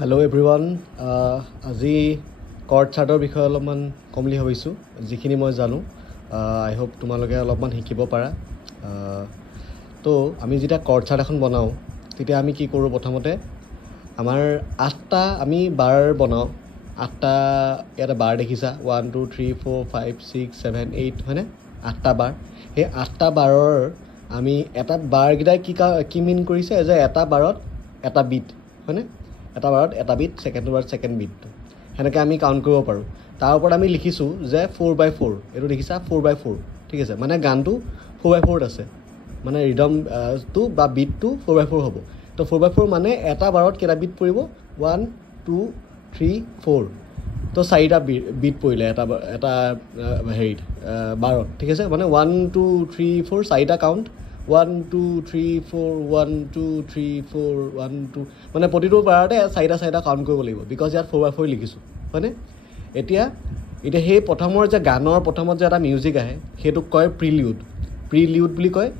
hello' everyone আজি cord চাৰ্টৰ বিষয়ে অলপমান ক'ম বুলি ভাবিছোঁ যিখিনি মই জানো আই হোপ তোমালোকে অলপমান শিকিব পাৰা তো আমি যেতিয়া কৰ্ড চাৰ্ট এখন বনাওঁ তেতিয়া আমি কি কৰোঁ প্ৰথমতে আমাৰ 8টা আমি বাৰ বনাওঁ 8টা ইয়াতে বাৰ দেখিছা 1 2 3 4 5 6 7 8 হয়নে 8টা বাৰ সেই 8টা বাৰৰ আমি এটা বাৰকেইটাই কি মিন কৰিছে যে এটা বাৰত এটা বিট হয়নে এটা বাৰত এটা বিট ছেকেণ্ডৰ বাৰত ছেকেণ্ড বিট সেনেকৈ আমি কাউণ্ট কৰিব পাৰোঁ তাৰ ওপৰত আমি লিখিছোঁ যে 4/4 এইটো দেখিছা 4/4 ঠিক আছে মানে গানটো 4/4 আছে মানে ৰিদমটো বা বিটটো 4/4 হ'ব তো 4/4 মানে এটা বাৰত কেইটা বিট পৰিব 1 2 3 4 তো 4টা বিট পৰিলে এটা হেৰিত বাৰত ঠিক আছে মানে 1 2 3 4 4টা কাউণ্ট 1 2 3 4 1 2 3 4 1 2 মানে প্ৰতিটো বাৰতে 4টা কাউণ্ট কৰিব লাগিব বিকজ ইয়াত 4/4 লিখিছোঁ হয়নে এতিয়া সেই প্ৰথমৰ যে গানৰ প্ৰথমত যে এটা মিউজিক আহে সেইটোক কয় প্ৰিলিউড বুলি কয়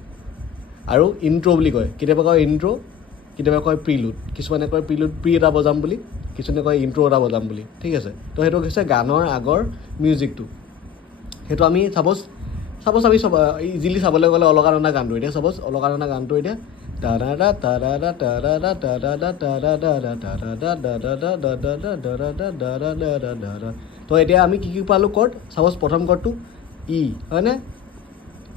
আৰু ইণ্ট্ৰ' বুলি কয় কেতিয়াবা কয় ইণ্ট্ৰ' কেতিয়াবা কয় প্ৰিলুড কিছুমানে কয় প্ৰিলুড এটা বজাম বুলি কিছুমানে কয় ইণ্ট্ৰ' এটা বজাম বুলি ঠিক আছে তো সেইটো হৈছে গানৰ আগৰ মিউজিকটো সেইটো আমি চাপ'জ আমি চব ইজিলি চাবলৈ গ'লে অলকানন্দা গানটো এতিয়া চাপ'জ অলকানন্দা গানটো এতিয়া তো এতিয়া আমি কি পালোঁ কৰ্ড চাপ'জ প্ৰথম কৰ্ডটো ই হয়নে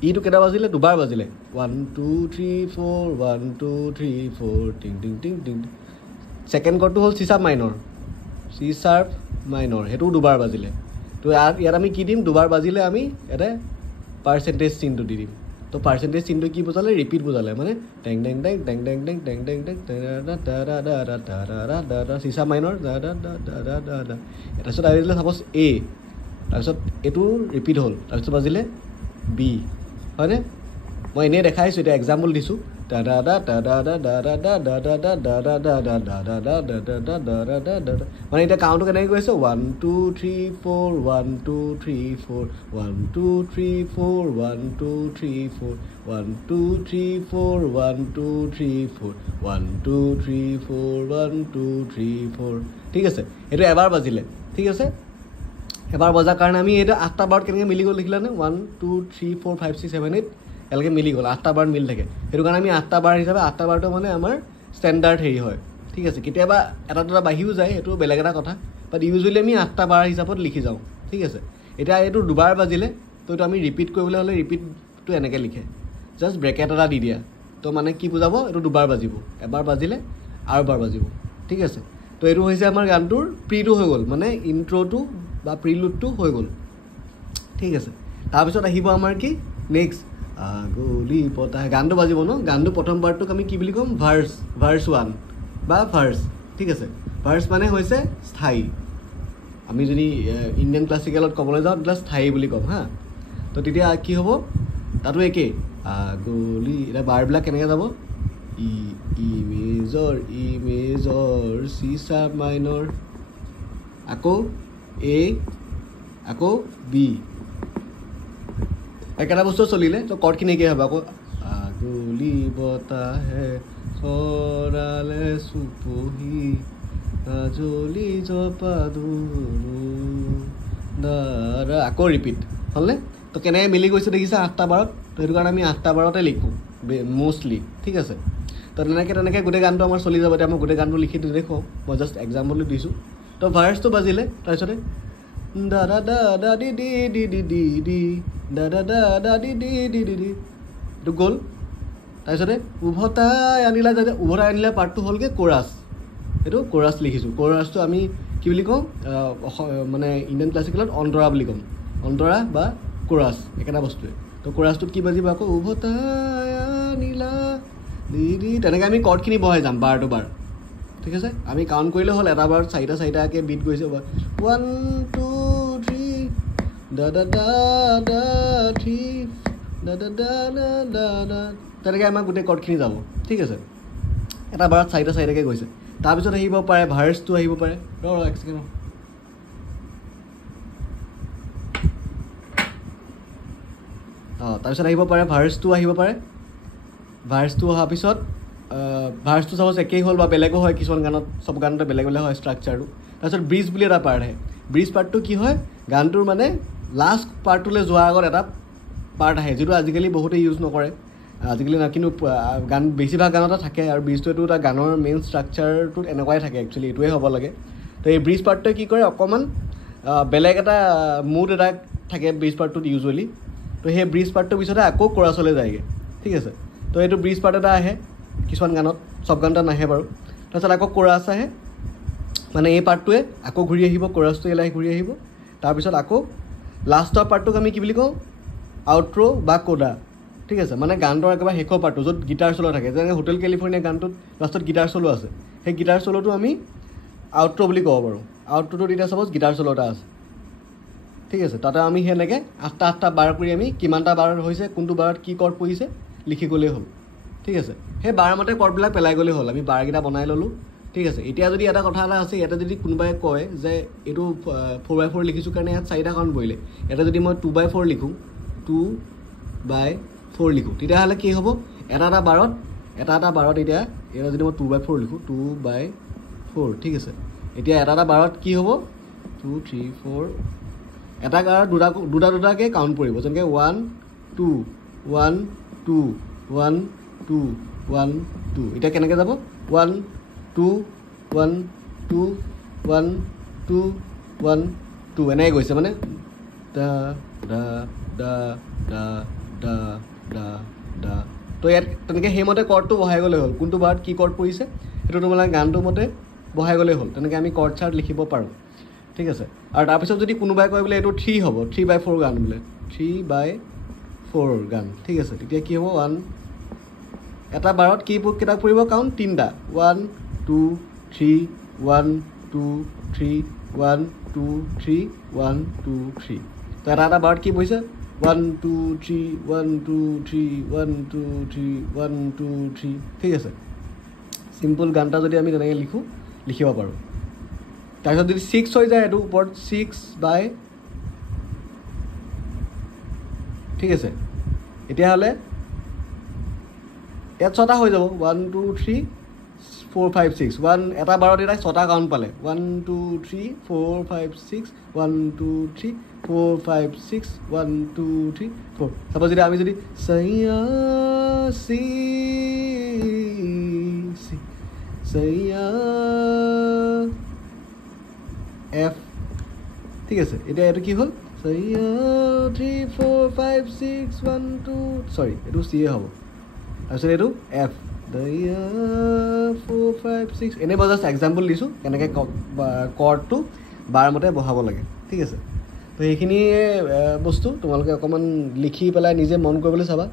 ইটো কেইটা বাজিলে দুবাৰ বাজিলে 1 2 3 4 1 2 3 4 টিং টিং টিং টিং ছেকেণ্ড কৰ্ডটো হ'ল চি শাৰ্প মাইনৰ সেইটোও দুবাৰ বাজিলে তো ইয়াত আমি কি দিম দুবাৰ বাজিলে আমি ইয়াতে পাৰ্চেণ্টেজ চিনটো দি দিম তো পাৰ্চেণ্টেজ চিনটো কি বুজালে ৰিপিট বুজালে মানে টেং টেং টেং টেং টেং টেং টেং টেং টেং চি শাৰ্প মাইনৰ তাৰপিছত আহিলে চাপ'জ এ তাৰপিছত এইটো ৰিপিট হ'ল তাৰপিছত বাজিলে বি হয়নে মই এনেই দেখাইছোঁ এতিয়া এক্সাম্পল দিছোঁ মানে এতিয়া কাউণ্টটো কেনেকৈ গৈছে 1 2 3 4 1 2 3 4 1 2 3 4 1 2 3 4 1 2 3 4 1 2 3 4 1 2 3 4 1 2 3 4 ঠিক আছে এইটো এবাৰ বাজিলে ঠিক আছে এবাৰ বজাৰ কাৰণে আমি এইটো 8টা বাৰত কেনেকৈ মিলি গ'ল দেখিলানে 1 2 3 4 5 6 7 8 একেলগে মিলি গ'ল 8টা বাৰ মিলি থাকে সেইটো কাৰণে আমি 8টা বাৰ হিচাপে 8টা বাৰটো মানে আমাৰ ষ্টেণ্ডাৰ্ড হেৰি হয় ঠিক আছে কেতিয়াবা এটা দুটা বাঢ়িও যায় সেইটো বেলেগ এটা কথা বাট ইউজুৱেলি আমি 8টা বাৰ হিচাপত লিখি যাওঁ ঠিক আছে এতিয়া এইটো দুবাৰ বাজিলে তো এইটো আমি ৰিপিট কৰিবলৈ হ'লে ৰিপিটটো এনেকৈ লিখে জাষ্ট ব্ৰেকেট এটা দি দিয়া তো মানে কি বুজাব এইটো দুবাৰ বাজিব এবাৰ বাজিলে আৰু এবাৰ বাজিব ঠিক আছে তো এইটো হৈছে আমাৰ গানটোৰ প্ৰিটো হৈ গ'ল মানে ইণ্ট্ৰ'টো বা প্ৰিলুডটো হৈ গ'ল ঠিক আছে তাৰপিছত আহিব আমাৰ কি নেক্সট গলি পতা গানটো বাজিব ন গানটো প্ৰথম পাৰ্টটোক আমি কি বুলি ক'ম ভাৰ্ছ 1 বা ভাৰ্ছ ঠিক আছে ভাৰ্ছ মানে হৈছে স্থায়ী আমি যদি ইণ্ডিয়ান ক্লাছিকেলত ক'বলৈ যাওঁ তেতিয়া স্থায়ী বুলি ক'ম হা তো তেতিয়া কি হ'ব তাতো একেই গলি এতিয়া বাৰবিলাক কেনেকৈ যাব ই মেজৰ চি শাৰ্প মাইনৰ আকৌ এ আকৌ বি একেটা বস্তু চলিলে তো কৰ্ডখিনি একেই হ'ব আকৌ গলি বতাহে চৰালে চুপহি জ্বলি জপাদুৰু আকৌ ৰিপিট হ'লনে তো কেনেকৈ মিলি গৈছে দেখিছা 8টা বাৰত তো সেইটো কাৰণে আমি 8টা বাৰতে লিখোঁ মষ্টলি ঠিক আছে তো তেনেকৈ গোটেই গানটো আমাৰ চলি যাব এতিয়া মই গোটেই গানটো লিখি দি দেখুৱাওঁ মই জাষ্ট এক্সাম্পলটো দিছোঁ তো ভাৰ্ছটো বাজিলে তাৰপিছতে দা দা দা দা দি দি দি দি দি দি দা দা দা দা দি দি দি দি দি এইটো গ'ল তাৰপিছতে উভতাই আনিলে পাৰ্টটো হ'লগৈ কোৰাছ এইটো কোৰাছ লিখিছোঁ কোৰাছটো আমি কি বুলি কওঁ মানে ইণ্ডিয়ান ক্লাছিকেলত অন্তৰা বুলি ক'ম অন্তৰা বা কোৰাছ একেটা বস্তুৱে তো কোৰাছটোত কি বাজিব আকৌ উভতাই আনিলা দি দি তেনেকৈ আমি কৰ্ডখিনি বহাই যাম বাৰটো বাৰ ঠিক আছে আমি কাউণ্ট কৰিলে হ'ল এটা বাৰত 4টাকৈ বিট গৈছে 1 2 3 দা দা দা দা 3 দা দা দা দা দা তেনেকৈ আমাৰ গোটেই কৰ্ডখিনি যাব ঠিক আছে এটা বাৰত 4টাকৈ গৈছে তাৰপিছত আহিব পাৰে ভাৰ্ছটো আহিব পাৰে এক ছেকেণ্ড তাৰপিছত আহিব পাৰে ভাৰ্ছটো আহিব পাৰে ভাৰ্ছটো অহাৰ পিছত ভাৰ্চটো চাপ'জ একেই হ'ল বা বেলেগো হয় কিছুমান গানত চব গানতে বেলেগ বেলেগ হয় ষ্ট্ৰাকচাৰটো তাৰপিছত ব্ৰিজ বুলি এটা পাৰ্ট আহে ব্ৰিজ পাৰ্টটো কি হয় গানটোৰ মানে লাষ্ট পাৰ্টটোলৈ যোৱাৰ আগত এটা পাৰ্ট আহে যিটো আজিকালি বহুতে ইউজ নকৰে আজিকালি কিন্তু গান বেছিভাগ গানতে থাকে আৰু ব্ৰিজটো এইটো এটা গানৰ মেইন ষ্ট্ৰাকচাৰটোত এনেকুৱাই থাকে একচুৱেলি এইটোৱে হ'ব লাগে তো এই ব্ৰিজ পাৰ্টটোৱে কি কৰে অকণমান বেলেগ এটা মুড এটা থাকে ব্ৰিজ পাৰ্টটোত ইউজুৱেলি তো সেই ব্ৰিজ পাৰ্টটোৰ পিছতে আকৌ কোৰাছলৈ যায়গৈ ঠিক আছে তো এইটো ব্ৰিজ পাৰ্ট এটা আহে কিছুমান গানত চব গানতে নাহে বাৰু তাৰপিছত আকৌ কোৰাছ আহে মানে এই পাৰ্টটোৱে আকৌ ঘূৰি আহিব কোৰাছটো এলাই ঘূৰি আহিব তাৰপিছত আকৌ লাষ্টৰ পাৰ্টটোক আমি কি বুলি কওঁ আউট্ৰ' বা কোডা ঠিক আছে মানে গানটোৰ একেবাৰে শেষৰ পাৰ্টটো য'ত গিটাৰ চলো থাকে যেনেকৈ হোটেল কেলিফৰ্ণিয়া গানটোত লাষ্টত গিটাৰ চলো আছে সেই গিটাৰ চলোটো আমি আউট্ৰ' বুলি ক'ব পাৰোঁ আউট্ৰ'টোত এতিয়া চাপ'জ গিটাৰ চলো এটা আছে ঠিক আছে তাতে আমি সেনেকৈ আঠটা বাৰ কৰি আমি কিমানটা বাৰ হৈছে কোনটো বাৰত কি কৰ্ড পৰিছে লিখি গ'লেই হ'ল ঠিক আছে সেই বাৰ মতে কৰ্ডবিলাক পেলাই গ'লেই হ'ল আমি বাৰকেইটা বনাই ল'লোঁ ঠিক আছে এতিয়া যদি এটা কথা এটা আছে ইয়াতে যদি কোনোবাই কয় যে এইটো 4x4 লিখিছোঁ কাৰণে ইয়াত 4টা কাউণ্ট পৰিলে ইয়াতে যদি মই 2x4 লিখোঁ 2x4 লিখোঁ তেতিয়াহ'লে কি হ'ব এটা এটা বাৰত এতিয়া ইয়াত যদি মই 2x4 লিখোঁ 2x4 ঠিক আছে এতিয়া এটা এটা বাৰত কি হ'ব 2 3 4 এটা বাৰত দুটাকৈ কাউণ্ট পৰিব যেনেকৈ 1 2 1 2 1 2 1 2 এতিয়া কেনেকৈ যাব 1 2 1 2 1 2 1 2 এনেকৈ গৈছে মানে দা দা দা দা দা দা দা তো ইয়াত তেনেকৈ সেইমতে কৰ্ডটো বহাই গ'লেই হ'ল কোনটো বাৰত কি কৰ্ড পৰিছে সেইটো তোমালোকে গানটোৰ মতে বহাই গ'লেই হ'ল তেনেকৈ আমি কৰ্ড চাৰ্ট লিখিব পাৰোঁ ঠিক আছে আৰু তাৰপিছত যদি কোনোবাই কয় বোলে এইটো 3 হ'ব 3/4 গান বোলে 3/4 গান ঠিক আছে তেতিয়া কি হ'ব 1 এটা বাৰত কেইটা পৰিব কাউণ্ট 3টা 1 2 3 1 2 3 1 2 3 1 2 3 তো এটা বাৰত কি পৰিছে 1 2 3 1 2 3 1 2 3 1 2 3 ঠিক আছে চিম্পল গানটা যদি আমি তেনেকৈ লিখিব পাৰোঁ তাৰপিছত যদি 6 হৈ যায় এইটো ওপৰত 6/, ঠিক আছে এতিয়াহ'লে ইয়াত 6টা হৈ যাব 1 2 3 4 5 6 1 এটা বাৰত এটা 6টা কাউণ্ট পালে 1 2 3 4 5 6 1 2 3 4 5 6 1 2 3 4 চাপ'জ যদি আমি যদি সৈয়া চি চি সৈয়া এফ ঠিক আছে এতিয়া এইটো কি হ'ল সৈয়া 3 4 5 6 1 2 চৰি এইটো চিয়ে হ'ব তাৰপিছত এইটো এফ দয়া 4 5 6 এনেই মই জাষ্ট এক্সাম্পল দিছোঁ কেনেকৈ কৰ্ডটো বাৰ মতে বহাব লাগে ঠিক আছে তো সেইখিনিয়ে বস্তু তোমালোকে অকণমান লিখি পেলাই নিজে মন কৰিবলৈ চাবা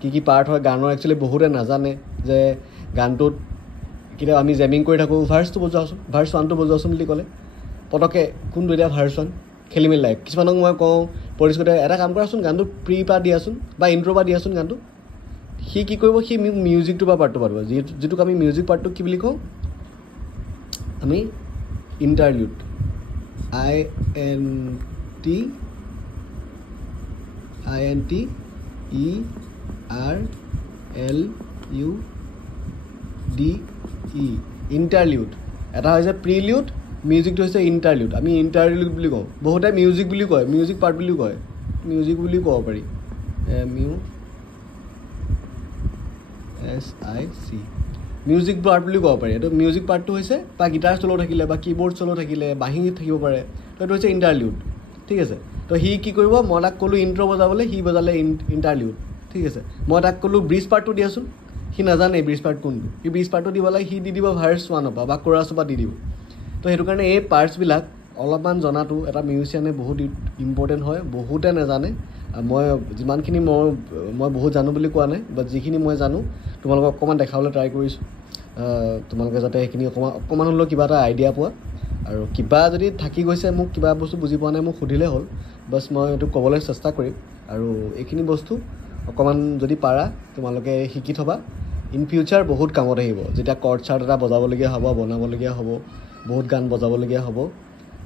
কি পাৰ্ট হয় গানৰ একচুৱেলি বহুতে নাজানে যে গানটোত কেতিয়াবা আমি জেমিং কৰি থাকোঁ ভাৰ্চটো বজোৱাচোন ভাৰ্চ 1টো বজোৱাচোন বুলি ক'লে পটককৈ কোনটো এতিয়া ভাৰ্চ 1 খেলি মেলি লাগে কিছুমানক মই কওঁ পৰিষ্কৃত এটা কাম কৰাচোন গানটো প্ৰি পৰা দিয়াচোন বা ইণ্ট্ৰ' পৰা দিয়াচোন গানটো সি কি কৰিব সি মিউজিকটো বা পাৰ্টটো পাতিব যিটোক আমি মিউজিক পাৰ্টটোক কি বুলি কওঁ আমি ইণ্টাৰলিউড INTERLUDE ইণ্টাৰলিউড এটা হৈছে প্ৰিলিউড মিউজিকটো হৈছে ইণ্টাৰলিউড আমি ইণ্টাৰলিউড বুলি কওঁ বহুতে মিউজিক বুলি কয় মিউজিক পাৰ্ট বুলিও কয় মিউজিক বুলিও ক'ব পাৰি MUSIC মিউজিক পাৰ্ট বুলি ক'ব পাৰি এইটো মিউজিক পাৰ্টটো হৈছে বা গিটাৰ চলো থাকিলে বা কীবৰ্ড চলো থাকিলে বাঁহী থাকিব পাৰে তো এইটো হৈছে ইণ্টাৰলিউড ঠিক আছে তো সি কি কৰিব মই তাক ক'লোঁ ইণ্ট্ৰ' বজাবলৈ সি বজালে ইণ্টাৰলিউড ঠিক আছে মই তাক ক'লোঁ ব্ৰিজ পাৰ্টটো দিয়াচোন সি নাজানে ব্ৰিজ পাৰ্ট কোনটো সি ব্ৰিজ পাৰ্টটো দিব লাগে সি দি দিব ভাৰ্চ 1 পৰা বা কোৰাছৰ পৰা দি দিব তো সেইটো কাৰণে এই পাৰ্টছবিলাক অলপমান জনাটো এটা মিউজিচিয়ানে বহুত ইম্পৰ্টেণ্ট হয় বহুতে নাজানে মই যিমানখিনি মই বহুত জানো বুলি কোৱা নাই বাট যিখিনি মই জানো তোমালোকক অকণমান দেখাবলৈ ট্ৰাই কৰিছোঁ তোমালোকে যাতে সেইখিনি অকণমান হ'লেও কিবা এটা আইডিয়া পোৱা আৰু কিবা যদি থাকি গৈছে মোক কিবা বস্তু বুজি পোৱা নাই মোক সুধিলেই হ'ল বাছ মই এইটো ক'বলৈ চেষ্টা কৰিম আৰু এইখিনি বস্তু অকণমান যদি পাৰা তোমালোকে শিকি থবা ইন ফিউচাৰ বহুত কামত আহিব যেতিয়া কৰ্ড চাৰ্ট এটা বজাবলগীয়া হ'ব বনাবলগীয়া হ'ব বহুত গান বজাবলগীয়া হ'ব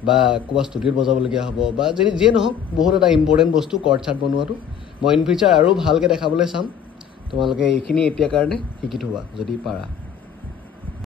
বা ক'ৰবাত ষ্টুডিঅ'ত বজাবলগীয়া হ'ব বা যিয়ে নহওক বহুত এটা ইম্পৰ্টেণ্ট বস্তু কৰ্ড চাৰ্ট বনোৱাটো মই ইন ফিউচাৰ আৰু ভালকৈ দেখাবলৈ চাম তোমালোকে এইখিনি এতিয়া কাৰণে শিকি থোৱা যদি পাৰা